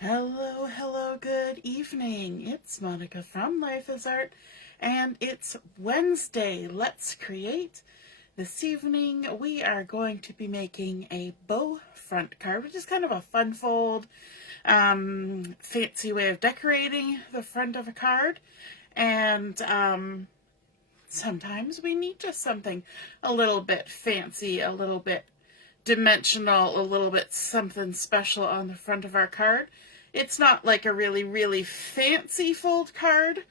Hello, hello, good evening. It's Monica from Life is Art, and it's Wednesday. Let's create. This evening, we are going to be making a bow front card, which is kind of a fun fold, fancy way of decorating the front of a card. And sometimes we need just something a little bit fancy, a little bit dimensional, a little bit something special on the front of our card. It's not like a really, really fancy fold card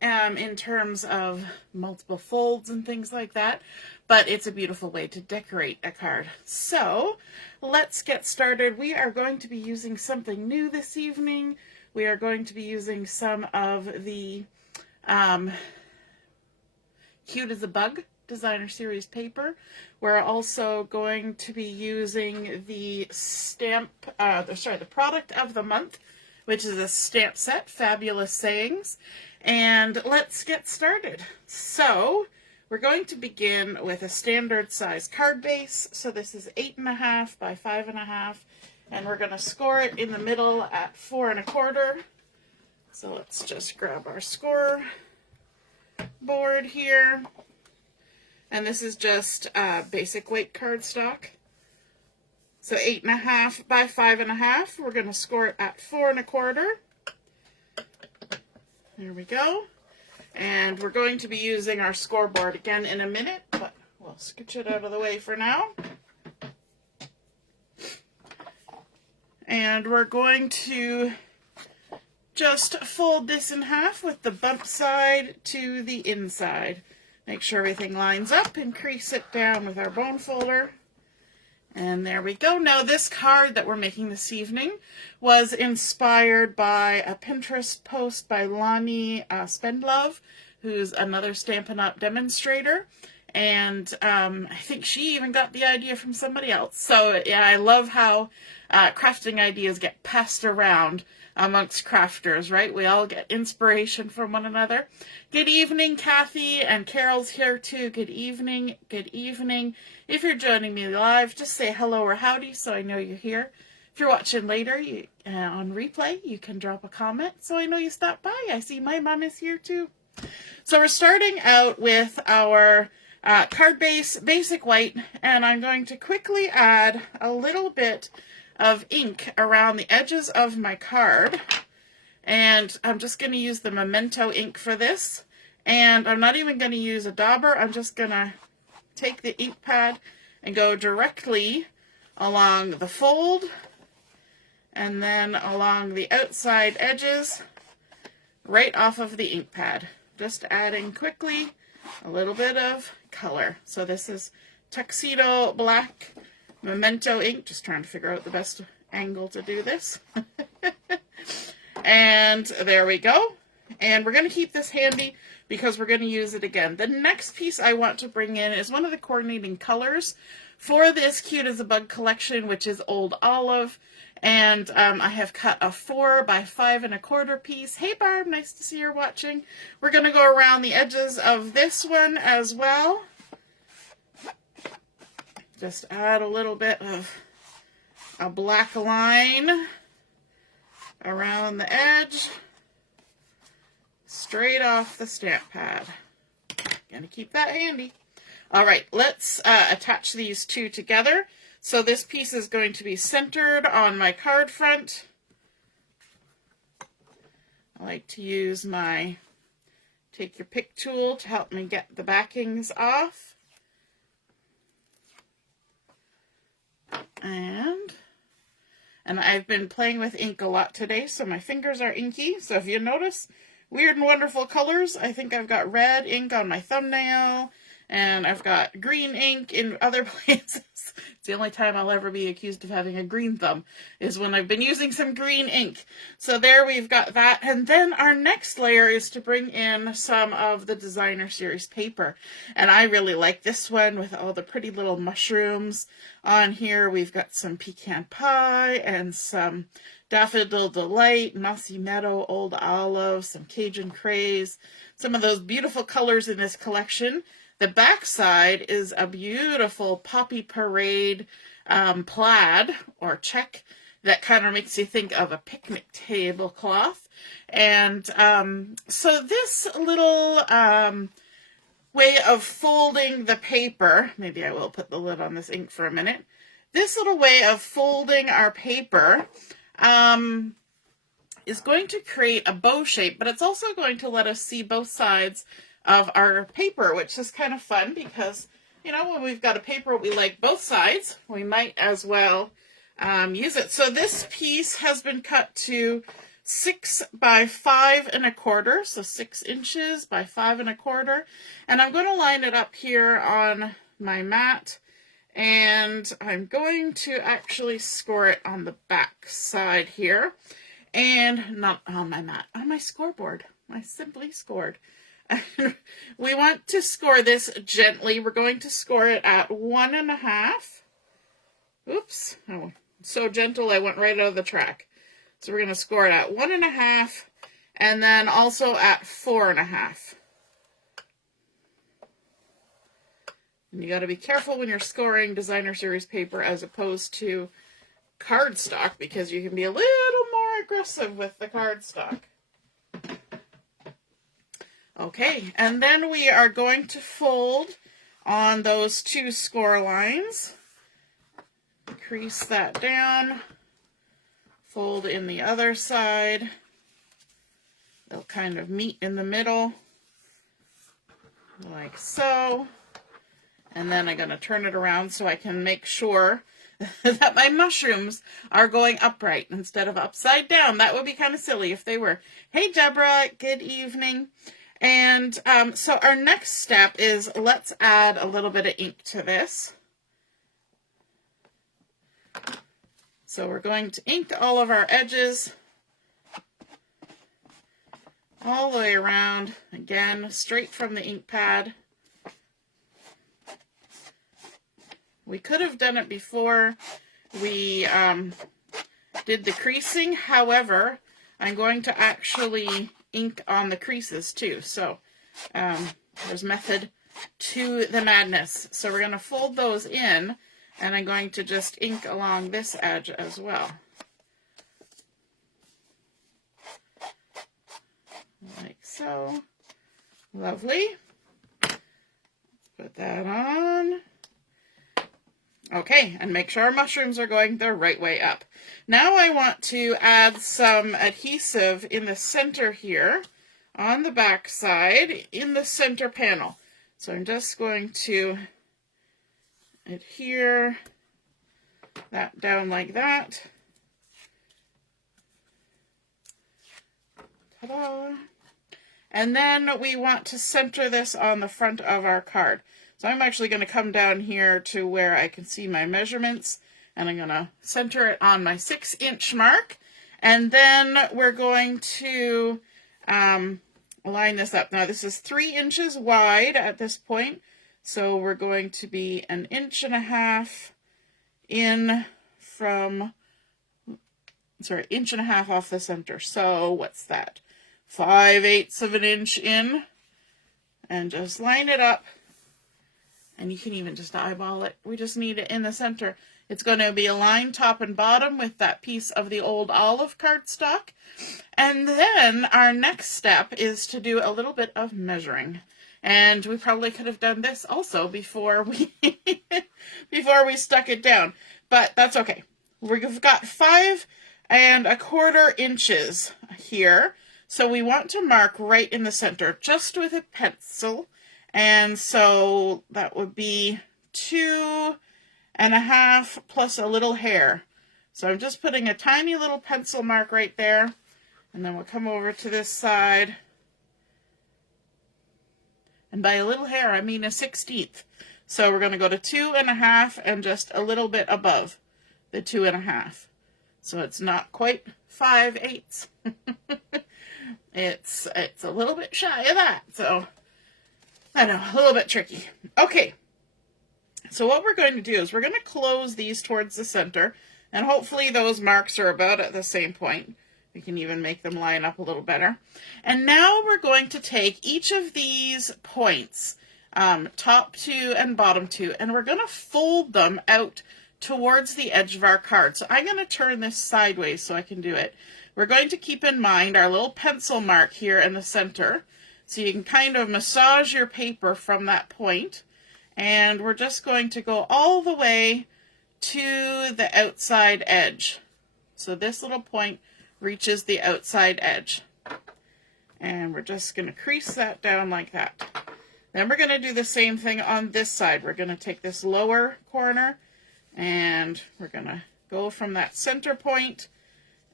in terms of multiple folds and things like that, but it's a beautiful way to decorate a card. So let's get started. We are going to be using something new this evening. We are going to be using some of the Cute as a Bug Designer Series paper. We're also going to be using the the product of the month, which is a stamp set, Fabulous Sayings. And let's get started. So we're going to begin with a standard size card base. So this is 8.5 by 5.5, and we're going to score it in the middle at 4 1/4. So let's just grab our score board here. And this is just basic weight cardstock. So 8.5 by 5.5. We're going to score it at 4 1/4. There we go. And we're going to be using our scoreboard again in a minute, but we'll scooch it out of the way for now. And we're going to just fold this in half with the bump side to the inside. Make sure everything lines up and crease it down with our bone folder. And there we go. Now this card that we're making this evening was inspired by a Pinterest post by Loni Spendlove, who's another Stampin' Up! Demonstrator. And I think she even got the idea from somebody else. So yeah, I love how crafting ideas get passed around amongst crafters, right? We all get inspiration from one another. Good evening, Kathy, and Carol's here too. Good evening, good evening. If you're joining me live, just say hello or howdy so I know you're here. If you're watching later on replay, you can drop a comment so I know you stopped by. I see my mom is here too. So we're starting out with our card base, basic white, and I'm going to quickly add a little bit of ink around the edges of my card, and I'm just going to use the Memento ink for this, and I'm not even going to use a dauber. I'm just going to take the ink pad and go directly along the fold and then along the outside edges right off of the ink pad, just adding quickly a little bit of color. So this is Tuxedo black Memento ink, just trying to figure out the best angle to do this. And there we go. And we're going to keep this handy because we're going to use it again. The next piece I want to bring in is one of the coordinating colors for this Cute as a Bug collection, which is Old Olive. And I have cut a 4 by 5 1/4 piece. Hey Barb, nice to see you're watching. We're going to go around the edges of this one as well. Just add a little bit of a black line around the edge, straight off the stamp pad. Gonna keep that handy. All right, let's attach these two together. So this piece is going to be centered on my card front. I like to use my take your pick tool to help me get the backings off. And I've been playing with ink a lot today, so my fingers are inky. So if you notice weird and wonderful colors, I think I've got red ink on my thumbnail, and I've got green ink in other places. It's the only time I'll ever be accused of having a green thumb, is when I've been using some green ink. So there we've got that. And then our next layer is to bring in some of the Designer Series paper. And I really like this one with all the pretty little mushrooms on here. We've got some pecan pie and some Daffodil Delight, Mossy Meadow, Old Olive, some Cajun Craze, some of those beautiful colors in this collection. The back side is a beautiful Poppy Parade plaid or check that kind of makes you think of a picnic tablecloth. And so this little way of folding the paper, maybe I will put the lid on this ink for a minute. This little way of folding our paper is going to create a bow shape, but it's also going to let us see both sides of our paper, which is kind of fun because, you know, when we've got a paper we like both sides, we might as well use it. So this piece has been cut to 6 by 5 1/4, so 6 inches by 5 1/4, and I'm going to line it up here on my mat, and I'm going to actually score it on the back side here, and not on my mat, on my scoreboard. I simply scored. We want to score this gently. We're going to score it at 1 1/2. Oops, oh, so gentle I went right out of the track. So we're going to score it at 1 1/2, and then also at 4 1/2. And you got to be careful when you're scoring designer series paper as opposed to cardstock, because you can be a little more aggressive with the cardstock. Okay, and then we are going to fold on those 2 score lines. Crease that down. Fold in the other side. They'll kind of meet in the middle, like so. And then I'm going to turn it around so I can make sure that my mushrooms are going upright instead of upside down. That would be kind of silly if they were. Hey, Deborah, good evening. And so our next step is let's add a little bit of ink to this. So we're going to ink all of our edges all the way around, again, straight from the ink pad. We could have done it before we did the creasing. However, I'm going to actually ink on the creases too. So there's method to the madness. So we're going to fold those in, and I'm going to just ink along this edge as well. Like so. Lovely. Put that on. Okay, and make sure our mushrooms are going the right way up. Now I want to add some adhesive in the center here, on the back side, in the center panel. So I'm just going to adhere that down like that. Ta-da! And then we want to center this on the front of our card. So I'm actually going to come down here to where I can see my measurements, and I'm going to center it on my 6-inch mark. And then we're going to line this up. Now this is 3 inches wide at this point, so we're going to be 1.5 inches in from, sorry, 1.5 inches off the center. So what's that? 5/8 of an inch in, and just line it up. And you can even just eyeball it. We just need it in the center. It's going to be aligned top and bottom with that piece of the old olive cardstock. And then our next step is to do a little bit of measuring. And we probably could have done this also before we before we stuck it down. But that's okay. We've got 5 1/4 inches here. So we want to mark right in the center, just with a pencil. And so that would be 2.5 plus a little hair. So I'm just putting a tiny little pencil mark right there. And then we'll come over to this side. And by a little hair, I mean a 1/16. So we're going to go to 2.5 and just a little bit above the 2.5. So it's not quite 5/8. It's a little bit shy of that. So I know, a little bit tricky. Okay, so what we're going to do is we're going to close these towards the center, and hopefully those marks are about at the same point. We can even make them line up a little better. And now we're going to take each of these points, top 2 and bottom 2, and we're going to fold them out towards the edge of our card. So I'm going to turn this sideways so I can do it. We're going to keep in mind our little pencil mark here in the center. So you can kind of massage your paper from that point. And we're just going to go all the way to the outside edge. So this little point reaches the outside edge. And we're just going to crease that down like that. Then we're going to do the same thing on this side. We're going to take this lower corner and we're going to go from that center point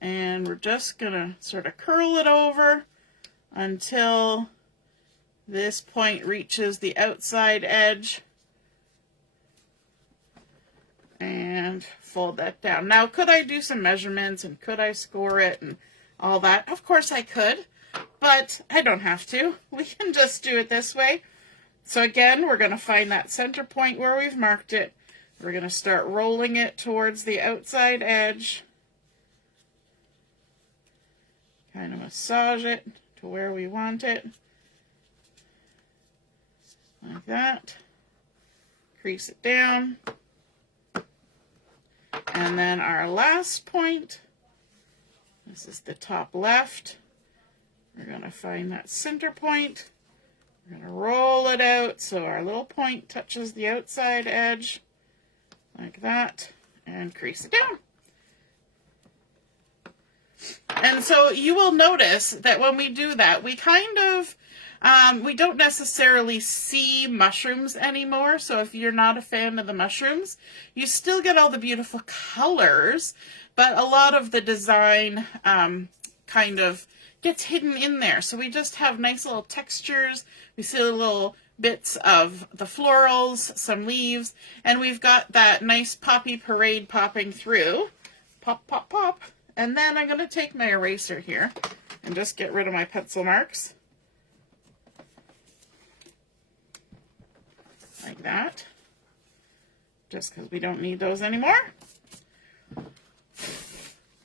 and we're just going to sort of curl it over until this point reaches the outside edge and fold that down. Now, could I do some measurements and could I score it and all that? Of course I could, but I don't have to. We can just do it this way. So again, we're going to find that center point where we've marked it. We're going to start rolling it towards the outside edge. Kind of massage it to where we want it. Like that. Crease it down. And then our last point, this is the top left. We're going to find that center point. We're going to roll it out so our little point touches the outside edge, like that, and crease it down. And so you will notice that when we do that, we kind of, we don't necessarily see mushrooms anymore. So if you're not a fan of the mushrooms, you still get all the beautiful colors, but a lot of the design kind of gets hidden in there. So we just have nice little textures. We see little bits of the florals, some leaves, and we've got that nice poppy parade popping through. Pop, pop, pop. And then I'm going to take my eraser here and just get rid of my pencil marks. Like that. Just because we don't need those anymore.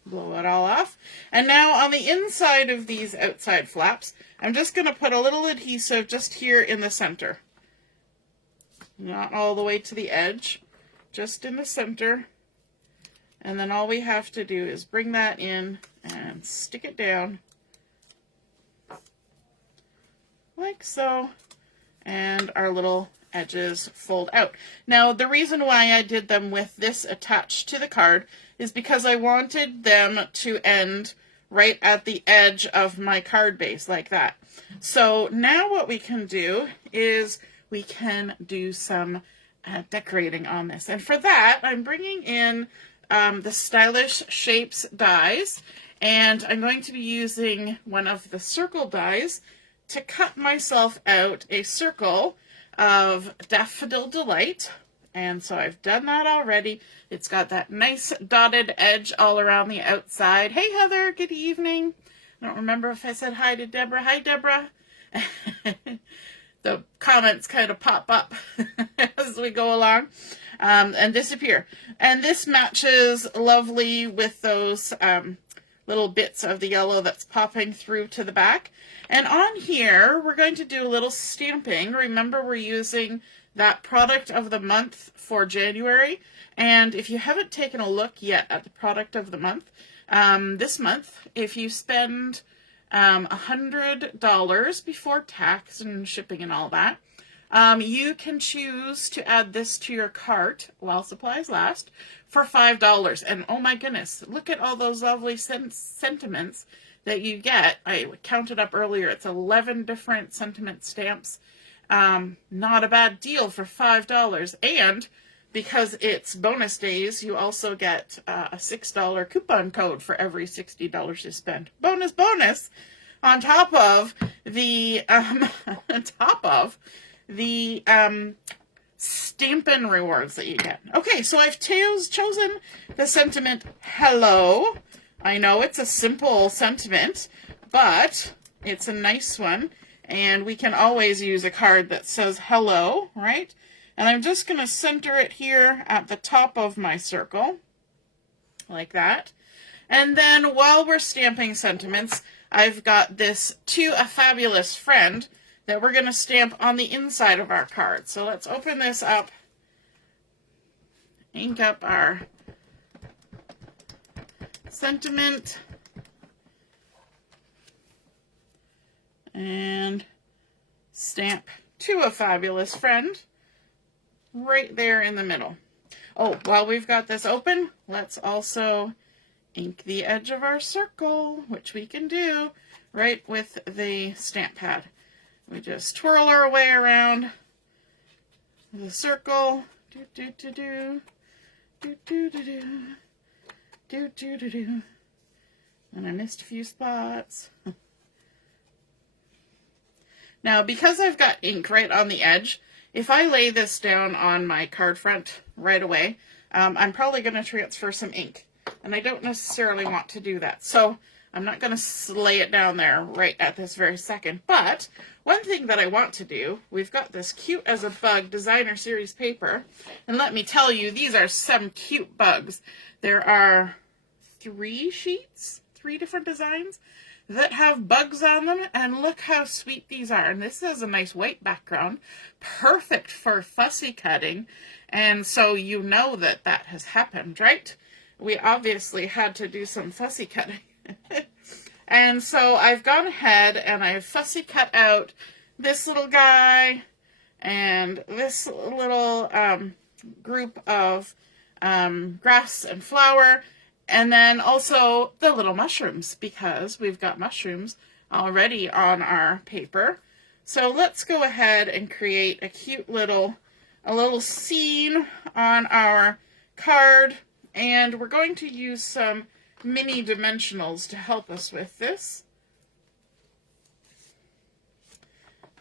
Blow it all off. And now on the inside of these outside flaps, I'm just going to put a little adhesive just here in the center. Not all the way to the edge, just in the center. And then all we have to do is bring that in and stick it down. Like so. And our little edges fold out. Now, the reason why I did them with this attached to the card is because I wanted them to end right at the edge of my card base like that. So now what we can do is we can do some decorating on this. And for that, I'm bringing in the Stylish Shapes dies, and I'm going to be using one of the circle dies to cut myself out a circle of Daffodil Delight. And so I've done that already. It's got that nice dotted edge all around the outside. Hey Heather, good evening. I don't remember if I said hi to Deborah. Hi Deborah. The comments kind of pop up as we go along and disappear. And this matches lovely with those little bits of the yellow that's popping through to the back. And on here, we're going to do a little stamping. Remember, we're using that product of the month for January. And if you haven't taken a look yet at the product of the month, this month, if you spend $100 before tax and shipping and all that, you can choose to add this to your cart while supplies last for $5. And oh my goodness, look at all those lovely sentiments that you get. I counted up earlier, it's 11 different sentiment stamps. Not a bad deal for $5. And because it's bonus days, you also get a $6 coupon code for every $60 you spend. Bonus, bonus! On top of the Stampin rewards that you get. Okay, so I've chosen the sentiment hello. I know it's a simple sentiment, but it's a nice one. And we can always use a card that says hello, right? And I'm just going to center it here at the top of my circle, like that. And then while we're stamping sentiments, I've got this To a Fabulous Friend that we're going to stamp on the inside of our card. So let's open this up ink up our sentiment and stamp "To a Fabulous Friend" right there in the middle. Oh, while we've got this open, let's also ink the edge of our circle, which we can do right with the stamp pad. We just twirl our way around the circle. Do do do do. Do do do do. Do do do do. And I missed a few spots. Now, because I've got ink right on the edge, if I lay this down on my card front right away, I'm probably going to transfer some ink. And I don't necessarily want to do that. So I'm not going to lay it down there right at this very second. But one thing that I want to do, we've got this Cute as a Bug Designer Series paper. And let me tell you, these are some cute bugs. There are 3 sheets, 3 different designs that have bugs on them, and look how sweet these are. And this has a nice white background, perfect for fussy cutting, and so you know that that has happened, right? We obviously had to do some fussy cutting. And so I've gone ahead and I've fussy cut out this little guy and this little group of grass and flower, and then also the little mushrooms, because we've got mushrooms already on our paper. So let's go ahead and create a cute little scene on our card, and we're going to use some mini dimensionals to help us with this.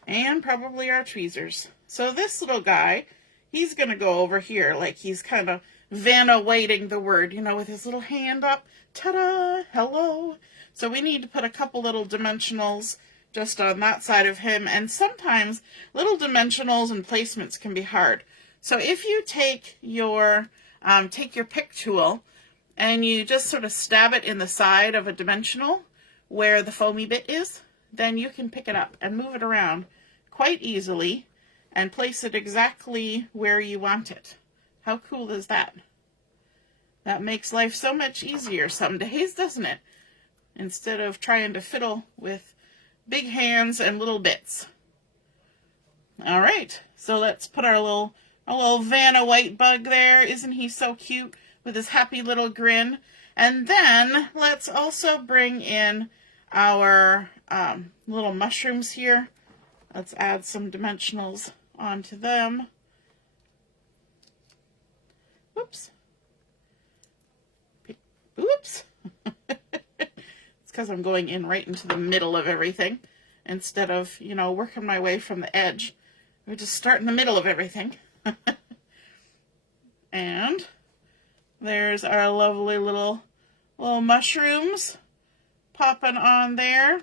And probably our tweezers. So this little guy, he's going to go over here like he's kind of Vanna Whiting the word, you know, with his little hand up. Ta-da! Hello! So we need to put a couple little dimensionals just on that side of him. And sometimes little dimensionals and placements can be hard. So if you take your pick tool and you just sort of stab it in the side of a dimensional where the foamy bit is, then you can pick it up and move it around quite easily and place it exactly where you want it. How cool is that? That makes life so much easier some days, doesn't it? Instead of trying to fiddle with big hands and little bits. All right, so let's put our little Vanna White bug there. Isn't he so cute with his happy little grin? And then let's also bring in our little mushrooms here. Let's add some dimensionals onto them. Whoops. Oops. It's because I'm going in right into the middle of everything instead of, you know, working my way from the edge. We just start in the middle of everything. And there's our lovely little mushrooms popping on there.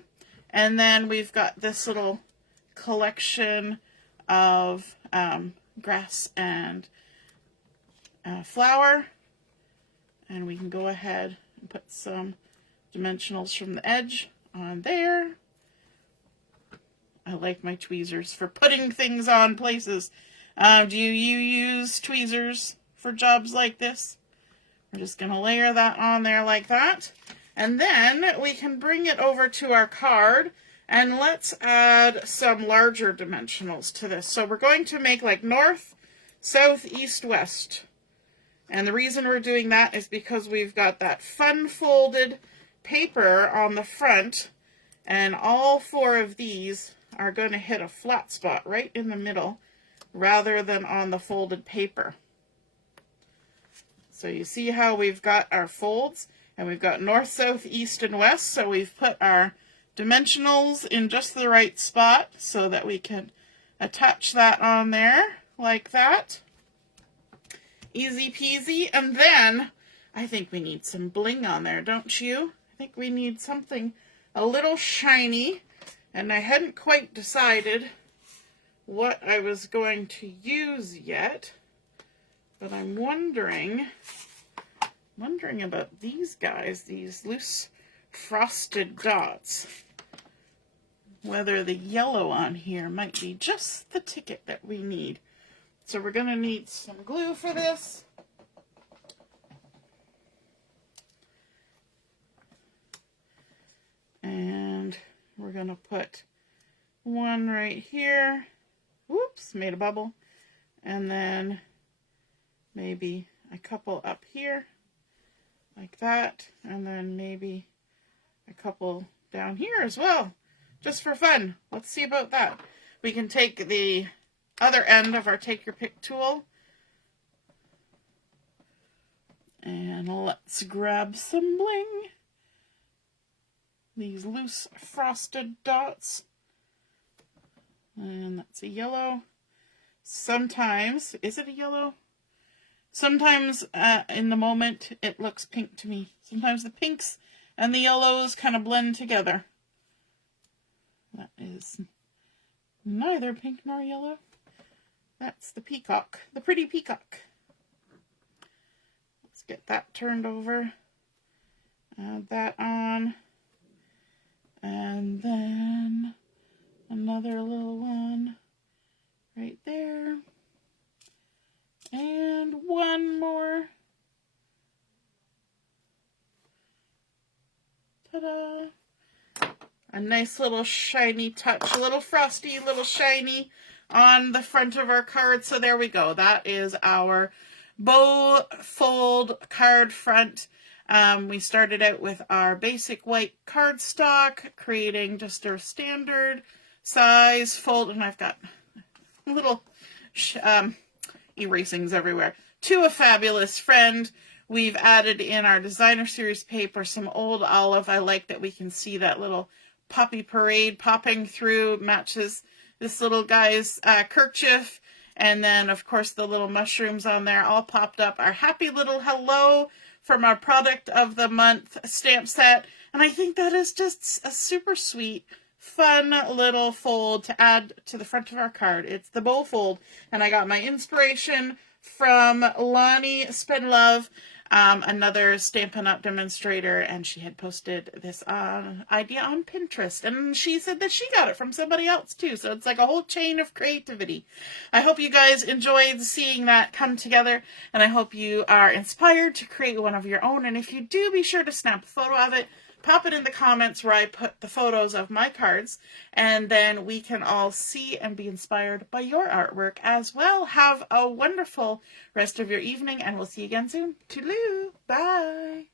And then we've got this little collection of grass and flower, and we can go ahead and put some dimensionals from the edge on there. I like my tweezers for putting things on places. Do you use tweezers for jobs like this? We're just going to layer that on there like that. And then we can bring it over to our card, and let's add some larger dimensionals to this. So we're going to make like north, south, east, west. And the reason we're doing that is because we've got that fun folded paper on the front, and all 4 of these are going to hit a flat spot right in the middle rather than on the folded paper. So you see how we've got our folds, and we've got north, south, east, and west. So we've put our dimensionals in just the right spot so that we can attach that on there like that. Easy peasy. And then I think we need some bling on there, don't you? I think we need something a little shiny, and I hadn't quite decided what I was going to use yet, but I'm wondering about these guys, these loose frosted dots, whether the yellow on here might be just the ticket that we need. So we're going to need some glue for this. we're going to put one right here. Whoops, made a bubble. And then maybe a couple up here like that. And then maybe a couple down here as well, just for fun. Let's see about that. We can take the other end of our Take Your Pick tool and let's grab some bling. These loose frosted dots. And that's a yellow. Sometimes, is it a yellow? Sometimes in the moment it looks pink to me. Sometimes the pinks and the yellows kind of blend together. That is neither pink nor yellow. That's the peacock, the pretty peacock. Let's get that turned over. Add that on. And then another little one right there. And one more. Ta-da! A nice little shiny touch, a little frosty, a little shiny on the front of our card. So there we go. That is our bow fold card front. We started out with our basic white cardstock, creating just a standard size fold, and I've got little erasings everywhere. To a fabulous friend, we've added in our designer series paper some old olive. I like that we can see that little poppy parade popping through, matches this little guy's kerchief, and then of course the little mushrooms on there all popped up. Our happy little hello from our product of the month stamp set, and I think that is just a super sweet, fun little fold to add to the front of our card. It's the bow fold, and I got my inspiration from Loni Spendlove, another Stampin' Up! Demonstrator, and she had posted this idea on Pinterest, and she said that she got it from somebody else too, so it's like a whole chain of creativity. I hope you guys enjoyed seeing that come together, and I hope you are inspired to create one of your own, and if you do, be sure to snap a photo of it, pop it in the comments where I put the photos of my cards, and then we can all see and be inspired by your artwork as well. Have a wonderful rest of your evening, and we'll see you again soon. Toodaloo! Bye!